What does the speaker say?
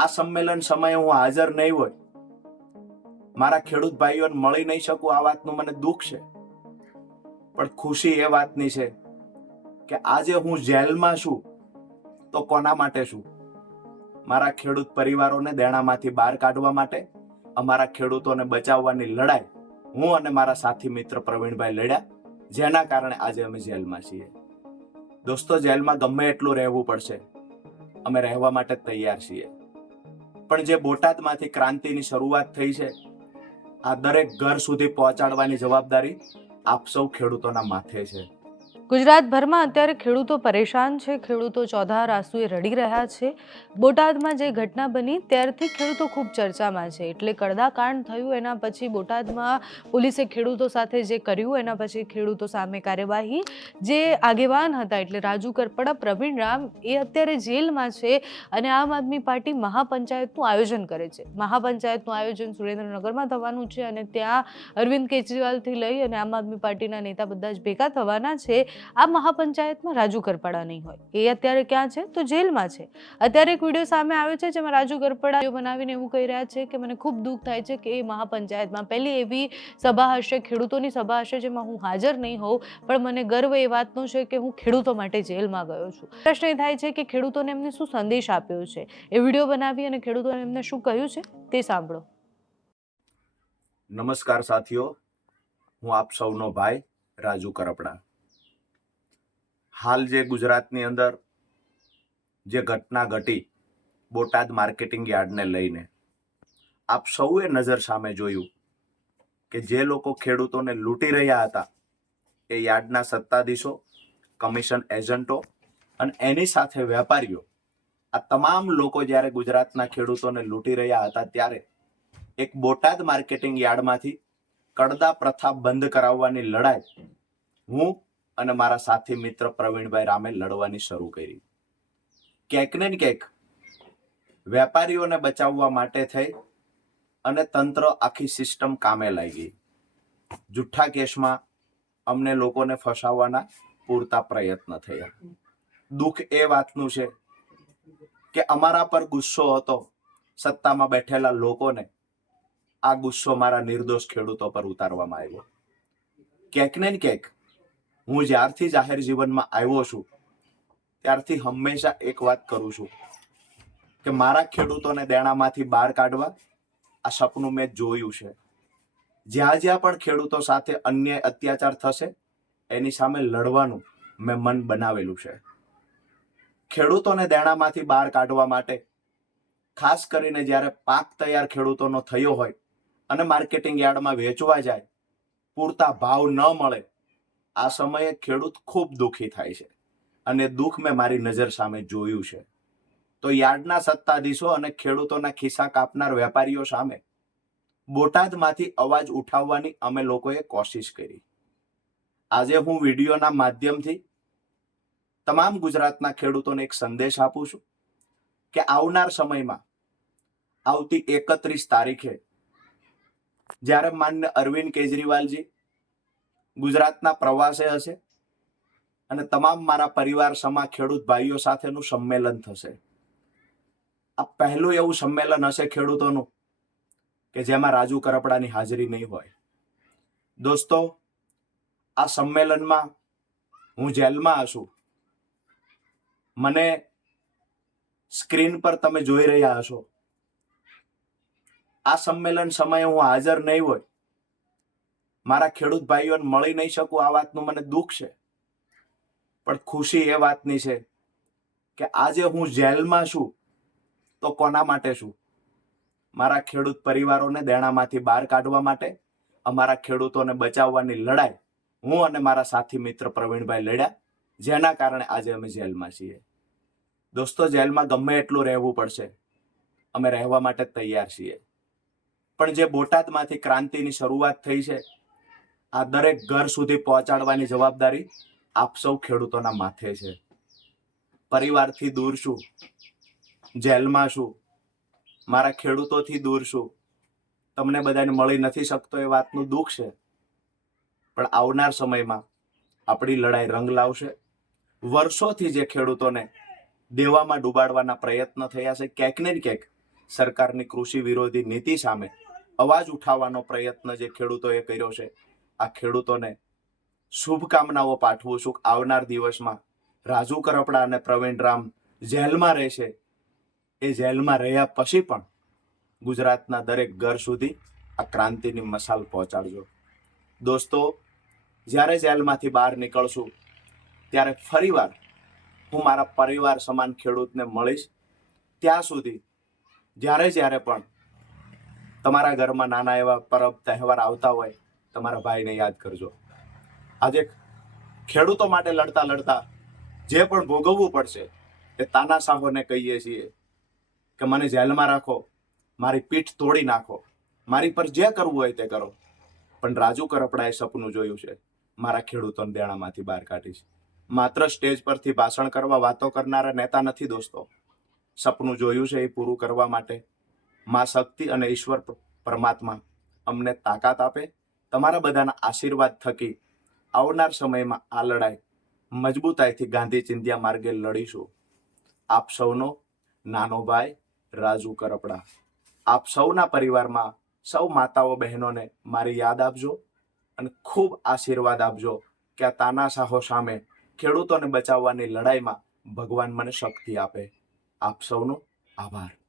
આ સંમેલન સમયે હું હાજર નહીં હોય. મારા ખેડૂત ભાઈઓને મળી નહીં શકું, આ વાતનું મને દુઃખ છે. પણ ખુશી એ વાતની છે કે આજે હું જેલમાં છું તો કોના માટે છું? મારા ખેડૂત પરિવારોને દેણામાંથી બહાર કાઢવા માટે, અમારા ખેડૂતોને બચાવવાની લડાઈ હું અને મારા સાથી મિત્ર પ્રવીણભાઈ લડ્યા, જેના કારણે આજે અમે જેલમાં છીએ. દોસ્તો, જેલમાં ગમે એટલું રહેવું પડશે. અમે રહેવા માટે તૈયાર છીએ. પણ જે બોટાદમાંથી ક્રાંતિની શરૂઆત થઈ છે, આ દરેક ઘર સુધી પહોંચાડવાની જવાબદારી આપ સૌ ખેડૂતોના માથે છે. ગુજરાતભરમાં અત્યારે ખેડૂતો પરેશાન છે. ખેડૂતો ચોધાર આંસુએ રડી રહ્યા છે. બોટાદમાં જે ઘટના બની ત્યારથી ખેડૂતો ખૂબ ચર્ચામાં છે. એટલે કડદાકાંડ થયું, એના પછી બોટાદમાં પોલીસે ખેડૂતો સાથે જે કર્યું, એના પછી ખેડૂતો સામે કાર્યવાહી. જે આગેવાન હતા, એટલે રાજુ કરપડા, પ્રવીણ રામ, એ અત્યારે જેલમાં છે અને આમ આદમી પાર્ટી મહાપંચાયતનું આયોજન કરે છે. મહાપંચાયતનું આયોજન સુરેન્દ્રનગરમાં થવાનું છે અને ત્યાં અરવિંદ કેજરીવાલથી લઈ અને આમ આદમી પાર્ટીના નેતા બધા જ ભેગા થવાના છે. આ મહાપંચાયતમાં રાજુ કરપડા નહીં હોય. એ અત્યારે ક્યાં છે? તો જેલમાં છે. અત્યારે એક વીડિયો સામે આવ્યો છે જેમાં રાજુ કરપડા બનાવીને એવું કહી રહ્યા છે કે મને ખૂબ દુઃખ થાય છે કે એ મહાપંચાયતમાં પહેલી એવી સભા હશે, ખેડૂતોની સભા હશે જેમાં હું હાજર નહીં હોઉં, પણ મને ગર્વ એ વાતનો છે કે હું ખેડૂતો માટે જેલમાં ગયો છું. પ્રશ્ન એ થાય છે કે ખેડૂતોને એમને શું સંદેશ આપ્યો છે? એ વીડિયો બનાવી અને ખેડૂતોને એમને શું કહ્યું છે? તે સાંભળો. નમસ્કાર, સાથીઓ. હું આપ સૌનો ભાઈ રાજુ કરપડા. હાલ જે ગુજરાતની અંદર જે ઘટના ઘટી બોટાદ માર્કેટિંગ યાર્ડને લઈને, આપ સૌએ નજર સામે જોયું કે જે લોકો ખેડૂતોને લૂંટી રહ્યા હતા, એ યાર્ડના સત્તાધીશો, કમિશન એજન્ટો અને એની સાથે વેપારીઓ, આ તમામ લોકો જ્યારે ગુજરાતના ખેડૂતોને લૂંટી રહ્યા હતા ત્યારે એક બોટાદ માર્કેટિંગ યાર્ડમાંથી કડદા પ્રથા બંધ કરાવવાની લડાઈ હું અને મારા સાથી મિત્ર પ્રવીણભાઈ રામે લડવાની શરૂ કરી. ક્યાંક ને ક્યાંક વેપારીઓને બચાવવા માટે થઈ અને તંત્ર આખી સિસ્ટમ કામે લાગી. જુઠ્ઠા કેસમાં અમને લોકોને ફસાવવાના પૂરતા પ્રયત્ન થયા. દુઃખ એ વાતનું છે કે અમારા પર ગુસ્સો હતો સત્તામાં બેઠેલા લોકોને આ ગુસ્સો મારા નિર્દોષ ખેડૂતો પર ઉતારવામાં આવ્યો. ક્યાંક ને ક્યાંક હું જ્યારથી જાહેર જીવનમાં આવ્યો છું, ત્યારથી હંમેશા એક વાત કરું છું કે મારા ખેડૂતોને દેણામાંથી બહાર કાઢવા આ સપનું મેં જોયું છે. જ્યાં જ્યાં પણ ખેડૂતો સાથે અન્યાય, અત્યાચાર થશે, એની સામે લડવાનું મેં મન બનાવેલું છે. ખેડૂતોને દેણામાંથી બહાર કાઢવા માટે, ખાસ કરીને જ્યારે પાક તૈયાર ખેડૂતોનો થયો હોય અને માર્કેટિંગ યાર્ડમાં વેચવા જાય, પૂરતા ભાવ ન મળે આ સમયે ખેડૂત ખૂબ દુઃખી થાય છે અને દુઃખ મેં મારી નજર સામે જોયું છે. તો યાર્ડના સત્તાધીશો અને ખેડૂતોના ખિસ્સા કાપનાર વેપારીઓ સામે બોટાદમાંથી અવાજ ઉઠાવવાની અમે લોકોએ કોશિશ કરી. આજે હું વિડીયોના માધ્યમથી તમામ ગુજરાતના ખેડૂતોને એક સંદેશ આપું છું કે આવનાર સમયમાં, આવતી એકત્રીસ તારીખે જ્યારે માન્ય અરવિંદ કેજરીવાલજી ગુજરાતના પ્રવાસે હશે અને તમામ મારા પરિવાર સમા ખેડૂત ભાઈઓ સાથેનું સંમેલન થશે. આ પહેલું એવું સંમેલન હશે ખેડૂતોનું કે જેમાં રાજુ કરપડાની હાજરી નહીં હોય. દોસ્તો, આ સંમેલનમાં હું જેલમાં હશું. મને સ્ક્રીન પર તમે જોઈ રહ્યા હશો. આ સંમેલન સમયે હું હાજર નહીં હોય. મારા ખેડૂત ભાઈઓને મળી નહીં શકું, આ વાતનું મને દુઃખ છે. પણ ખુશી એ વાતની છે કે આજે હું જેલમાં છું તો કોના માટે છું? મારા ખેડૂત પરિવારોને દેણામાંથી બહાર કાઢવા માટે, અમારા ખેડૂતોને બચાવવાની લડાઈ હું અને મારા સાથી મિત્ર પ્રવીણભાઈ લડ્યા, જેના કારણે આજે અમે જેલમાં છીએ. દોસ્તો, જેલમાં ગમે એટલું રહેવું પડશે. અમે રહેવા માટે તૈયાર છીએ. પણ જે બોટાદમાંથી ક્રાંતિની શરૂઆત થઈ છે આ દરેક ઘર સુધી પહોંચાડવાની જવાબદારી આપ સૌ ખેડૂતોના માથે છે. પરિવારથી દૂર છું, જેલમાં છું, મારા ખેડૂતોથી દૂર છું. તમને બધાને મળી નથી શકતો એ વાતનું દુઃખ છે. પણ આવનાર સમયમાં આપણી લડાઈ રંગ લાવશે. વર્ષોથી જે ખેડૂતોને દેવામાં ડૂબાડવાના પ્રયત્ન થયા છે, ક્યાંક ને ક્યાંક સરકારની કૃષિ વિરોધી નીતિ સામે અવાજ ઉઠાવવાનો પ્રયત્ન જે ખેડૂતોએ કર્યો છે આ ખેડૂતોને શુભકામનાઓ પાઠવું છું. આવનાર દિવસમાં રાજુ કરપડા અને પ્રવીણ રામ જેલમાં રહેશે. એ જેલમાં રહ્યા પછી પણ ગુજરાતના દરેક ઘર સુધી આ ક્રાંતિની મસાલ પહોંચાડજો. દોસ્તો, જ્યારે જેલમાંથી બહાર નીકળશું, ત્યારે ફરીવાર હું મારા પરિવાર સમાન ખેડૂતને મળીશ. ત્યાં સુધી જ્યારે જ્યારે પણ તમારા ઘરમાં નાના એવા પરબ તહેવાર આવતા હોય તમારા ભાઈને યાદ કરજો. આજે ખેડૂતો માટે લડતા લડતા જે પણ ભોગવવું પડશે, એ તાના સાહોને કહીએ છીએ કે મને જેલમાં રાખો, મારી પીઠ તોડી નાખો, મારી પર જે કરવું હોય તે કરો. પણ રાજુ કરપડાએ સપનું જોયું છે, મારા ખેડૂતોને દેણામાંથી બહાર કાઢીશ. માત્ર સ્ટેજ પરથી ભાષણ કરવા વાતો કરનારા નેતા નથી દોસ્તો. સપનું જોયું છે એ પૂરું કરવા માટે. મા શક્તિ અને ઈશ્વર પરમાત્મા અમને તાકાત આપે તમારા બધાના આશીર્વાદ થકી આવનાર સમયમાં આ લડાઈ મજબૂતાઈથી ગાંધી ચિંધ્યા માર્ગે લડીશું. આપ સૌનો નાનો ભાઈ રાજુ કરપડા. આપ સૌના પરિવારમાં સૌ માતાઓ બહેનોને મારી યાદ આપજો અને ખૂબ આશીર્વાદ આપજો કે આ તાનાશાહો સામે ખેડૂતોને બચાવવાની લડાઈમાં ભગવાન મને શક્તિ આપે. આપ સૌનો આભાર.